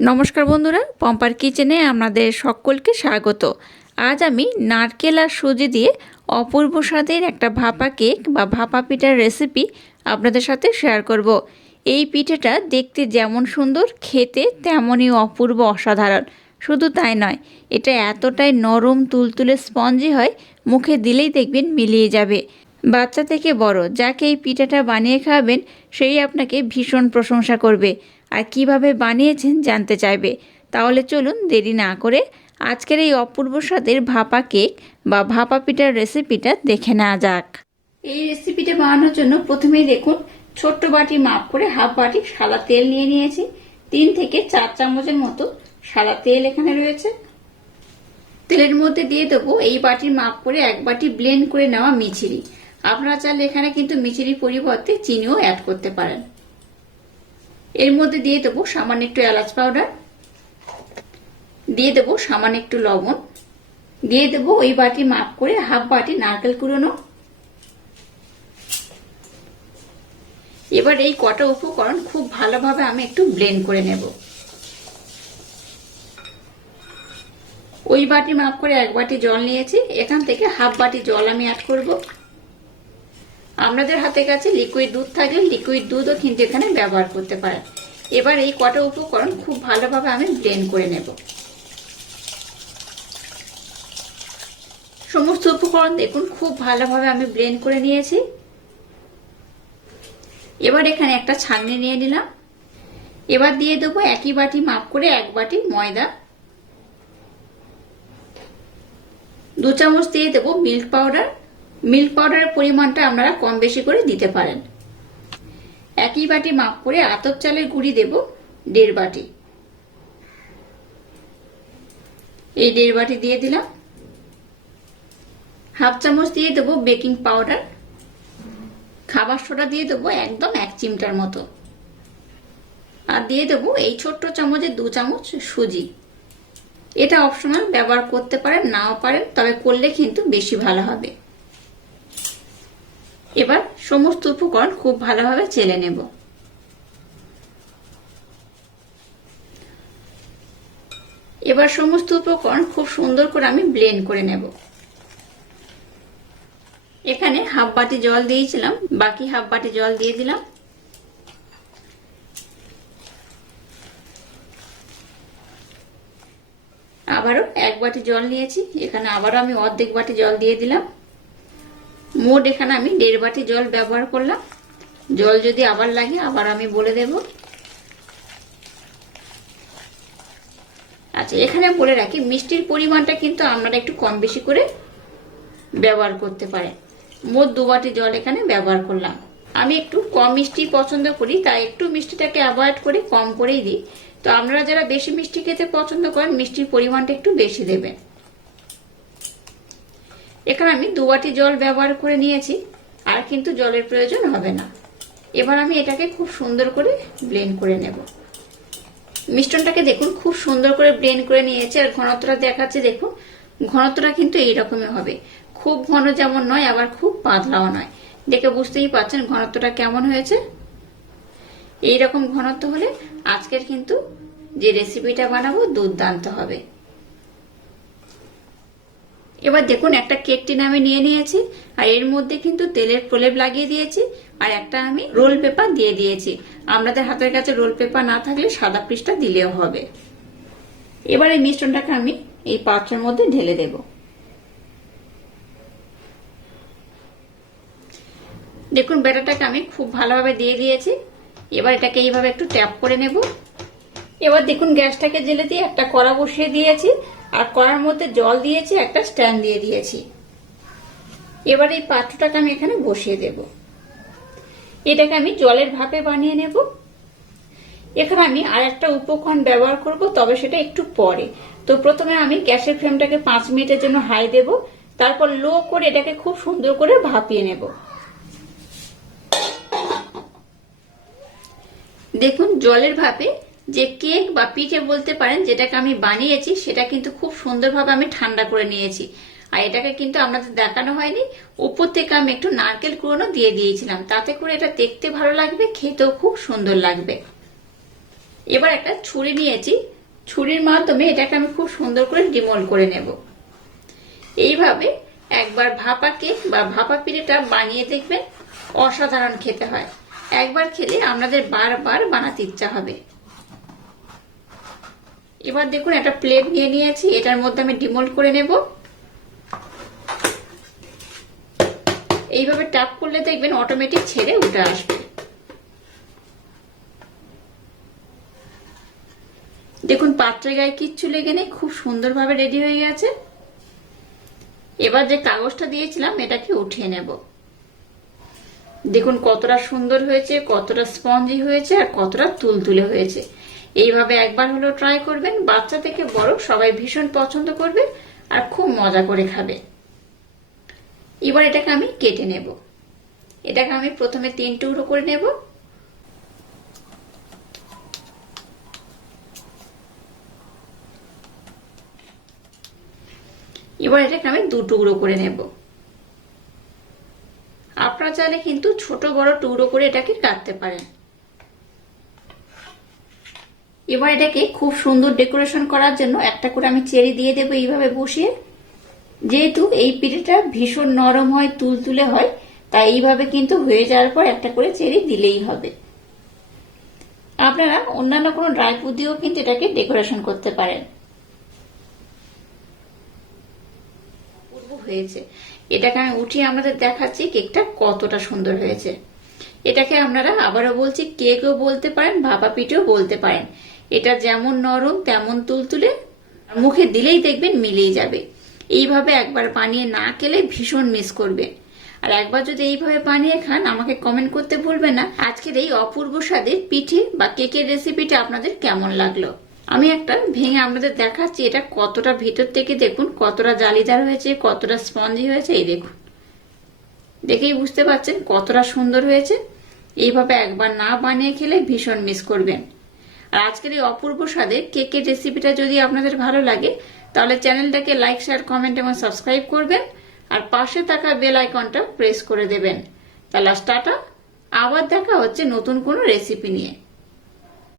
নমস্কার বন্ধুরা, পম্পার কিচেনে আপনাদের সকলকে স্বাগত। আজ আমি নারকেল আর সুজি দিয়ে অপূর্ব স্বাদের একটা ভাপা কেক বা ভাপা পিঠার রেসিপি আপনাদের সাথে শেয়ার করব। এই পিঠেটা দেখতে যেমন সুন্দর, খেতে তেমনই অপূর্ব অসাধারণ। শুধু তাই নয়, এটা এতটাই নরম, তুলতুলে স্পঞ্জি হয়, মুখে দিলেই দেখবেন মিলিয়ে যাবে। বাচ্চা থেকে বড়, যাকে এই পিঠাটা বানিয়ে খাওয়াবেন, সেই আপনাকে ভীষণ প্রশংসা করবে। আর কীভাবে বানিয়েছেন জানতে চাইবে? তাহলে চলুন দেরি না করে আজকের এই অপূর্ব স্বাদের ভাপা কেক বা ভাপা পিঠার রেসিপিটা দেখে নেওয়া যাক। এই রেসিপিটা বানানোর জন্য প্রথমেই দেখুন, ছোট্ট বাটি মাপ করে হাফ বাটি সাদা তেল নিয়ে নিয়েছি। তিন থেকে চার চামচের মতো সাদা তেল এখানে রয়েছে। তেলের মধ্যে দিয়ে দেবো এই বাটির মাপ করে এক বাটি ব্লেন্ড করে নেওয়া মিছিরি। আপনারা চাইলে এখানে কিন্তু মিচিরির পরিবর্তে চিনিও অ্যাড করতে পারেন। এর মধ্যে দিয়ে দেবো সামান্য একটু এলাচ পাউডার দিয়ে দেবো সামান্য একটু লবণ, দিয়ে দেবো ওই বাটি মাপ করে হাফ বাটি নারকেল কুড়োনো। এবার এই কটা উপকরণ খুব ভালোভাবে আমি একটু ব্লেন্ড করে নেব। ওই বাটি মাপ করে এক বাটি জল নিয়েছি, এখান থেকে হাফ বাটি জল আমি অ্যাড করব। আপনাদের হাতে কাছে লিকুইড দুধ থাকলে লিকুইড দুধও কিন্তু এখানে ব্যবহার করতে পারেন। এবার এই কটা উপকরণ খুব ভালোভাবে আমি ব্লেন্ড করে নেব। সমস্ত উপকরণ দেখুন, খুব ভালোভাবে আমি ব্লেন্ড করে নিয়েছি। এবার এখানে একটা ছাঁকনি নিয়ে নিলাম। এবার দিয়ে দেবো একই বাটি মাপ করে এক বাটি ময়দা। দু চামচ দিয়ে দেবো মিল্ক পাউডার মিল্ক পাউডারের পরিমাণটা আপনারা কম বেশি করে দিতে পারেন। একই বাটি মাপ করে আতপ চালের গুঁড়ি দেব দেড় বাটি। এই দেড় বাটি দিয়ে দিলাম। হাফ চামচ দিয়ে দেবো বেকিং পাউডার। খাবার সোডা দিয়ে দেবো একদম এক চিমটার মতো। আর দিয়ে দেবো এই ছোট্ট চামচের দু চামচ সুজি। এটা অপশনাল, ব্যবহার করতে পারেন, নাও পারেন, তবে করলে কিন্তু বেশি ভালো হবে। এবার সমস্ত উপকরণ খুব ভালোভাবে চেলে নেব। এবার সমস্ত উপকরণ খুব সুন্দর করে আমি ব্লেন্ড করে নেব। এখানে হাফ বাটি জল দিয়েছিলাম, বাকি হাফ বাটি জল দিয়ে দিলাম। আবারও এক বাটি জল নিয়েছি, এখানে আবারও আমি অর্ধেক বাটি জল দিয়ে দিলাম। মোট এখানে আমি দেড় বাটি জল ব্যবহার করলাম। জল যদি আবার লাগে, আবার আমি বলে দেব। আচ্ছা এখানে বলে রাখি, মিষ্টির পরিমাণটা কিন্তু আপনারা একটু কম বেশি করে ব্যবহার করতে পারেন। মোট দু বাটি জল এখানে ব্যবহার করলাম। আমি একটু কম মিষ্টি পছন্দ করি, তাই একটু মিষ্টিটাকে অ্যাভয়েড করে কম করেই দিই। তো আপনারা যারা বেশি মিষ্টি খেতে পছন্দ করেন, মিষ্টির পরিমাণটা একটু বেশি দেবেন। এখানে আমি দু বাটি জল ব্যবহার করে নিয়েছি, আর কিন্তু জলের প্রয়োজন হবে না। এবার আমি এটাকে খুব সুন্দর করে ব্লেন্ড করে নেব। মিষ্টনটাকে দেখুন, খুব সুন্দর করে ব্লেন্ড করে নিয়েছে, আর ঘনত্বটা দেখাচ্ছে, দেখুন, ঘনত্বটা কিন্তু এইরকমই হবে। খুব ঘন যেমন নয়, আবার খুব পাতলাও নয়। দেখে বুঝতেই পারছেন ঘনত্বটা কেমন হয়েছে। এইরকম ঘনত্ব হলে আজকের কিন্তু যে রেসিপিটা বানাবো, দুর্দান্ত হবে। এবার দেখুন, একটা কেক টিন আমি নিয়ে নিয়েছি, আর এর মধ্যে কিন্তু তেলের প্রলেপ লাগিয়ে দিয়েছি, আর একটা আমি রোল পেপার দিয়ে দিয়েছি। আপনাদের হাতের কাছে রোল পেপার না থাকলে সাদা পৃষ্ঠা দিলেও হবে। এবার এই মিশ্রণটাকে আমি এই পাত্রের মধ্যে ঢেলে দেব। দেখুন, ব্যাটারটাকে আমি খুব ভালোভাবে দিয়ে দিয়েছি। এবার এটাকে এইভাবে একটু ট্যাপ করে নেব। এবার দেখুন, গ্যাসটাকে জেলে দিয়ে একটা কড়া বসিয়ে দিয়েছি। আর কড়ার মধ্যে জল দিয়েছি, একটা স্ট্যান্ড দিয়ে দিয়েছি। এবার এই পাত্রটাকে আমি এখানে বসিয়ে দেব। এটাকে আমি জলের ভাপে বানিয়ে নেব। এখানে আমি আর একটা উপকরণ ব্যবহার করব, তবে সেটা একটু পরে। তো প্রথমে আমি গ্যাসের ফ্লেমটাকে পাঁচ মিনিটের জন্য হাই দেব, তারপর লো করে এটাকে খুব সুন্দর করে ভাপিয়ে নেব। দেখুন, জলের ভাপে যে কেক বা পিঠে বলতে পারেন, যেটাকে আমি বানিয়েছি, সেটা কিন্তু খুব সুন্দরভাবে আমি ঠান্ডা করে নিয়েছি। আর এটাকে কিন্তু আপনাদের দেখানো হয়নি উপর থেকে আমি একটু নারকেল কুড়োনো দিয়ে দিয়েছিলাম। তাতে করে এটা দেখতে ভালো লাগবে, খেতেও খুব সুন্দর লাগবে। এবার একটা ছুরি নিয়েছি। ছুরির মাধ্যমে এটাকে আমি খুব সুন্দর করে ডিমোল করে নেব। এইভাবে একবার ভাপা কেক বা ভাপা পিঠেটা বানিয়ে দেখবেন, অসাধারণ খেতে হয়। একবার খেলে আপনাদের বারবার বানাতে ইচ্ছা হবে। এবার দেখুন, একটা প্লেট নিয়ে নিয়েছি। এটার মধ্যে আমি ডিমোল্ড করে নেব। এইভাবে ট্যাপ করলে দেখবেন অটোমেটিক ছেড়ে উঠে আসবে। দেখুন, পাত্রের গায়ে কিচ্ছু লেগে নেই, খুব সুন্দরভাবে রেডি হয়ে গেছে। এবার যে কাগজটা দিয়েছিলাম, এটাকে উঠিয়ে নেব। দেখুন, কতটা সুন্দর হয়েছে, কতটা স্পঞ্জি হয়েছে, আর কতটা তুলতুলে হয়েছে। এইভাবে একবার হলেও ট্রাই করবেন। বাচ্চা থেকে বড় সবাই ভীষণ পছন্দ করবে আর খুব মজা করে খাবে। এবার এটাকে আমি কেটে নেব। এটাকে আমি প্রথমে তিন টুকরো করে নেব। এবার এটাকে আমি দু টুকরো করে নেব। আপনারা চাইলে কিন্তু ছোট বড় টুকরো করে এটাকে কাটতে পারেন। এবার এটাকে খুব সুন্দর ডেকোরেশন করার জন্য একটা করে আমি চেরি দিয়ে দেবো এইভাবে বসিয়ে। যেহেতু এই পিঠেটা ভীষণ নরম হয়, তুলতুলে হয়, তাই এইভাবে কিন্তু হয়ে যাওয়ার পর একটা করে চেরি দিলেই হবে। আপনারা অন্যান্য কোনো ড্রাই ফ্রুট দিয়েও কিন্তু এটাকে ডেকোরেশন করতে পারেন। হয়েছে। এটাকে আমি উঠিয়ে আমাদের দেখাচ্ছি কেকটা কতটা সুন্দর হয়েছে। এটাকে আপনারা আবারও বলছি, কেকও বলতে পারেন ভাপা পিঠেও বলতে পারেন। এটা যেমন নরম, তেমন তুলতুলে মুখে দিলেই দেখবেন মিলেই যাবে। এইভাবে একবার বানিয়ে না খেলে ভীষণ মিস করবে। আর একবার যদি এইভাবে বানিয়ে খান, আমাকে কমেন্ট করতে ভুলবেন না। আজকের এই অপূর্ব স্বাদের পিঠে বা কেকের রেসিপিটা আপনাদের কেমন লাগল? আমি একটা ভেঙে আপনাদের দেখাচ্ছি, এটা কতটা ভিতর থেকে দেখুন, কতটা জালিদার হয়েছে, কতটা স্পঞ্জি হয়েছে, এই দেখুন। দেখেই বুঝতে পারছেন কতটা সুন্দর হয়েছে। এইভাবে একবার না বানিয়ে খেলে ভীষণ মিস করবেন। আর আজকের এই অপূর্ব স্বাদে কেকের রেসিপিটা যদি আপনাদের ভালো লাগে, তাহলে চ্যানেলটাকে লাইক শেয়ার কমেন্ট এবং সাবস্ক্রাইব করবেন আর পাশে থাকা বেল আইকনটা প্রেস করে দেবেন। তাহলে টাটা, আবার দেখা হচ্ছে নতুন কোনো রেসিপি নিয়ে।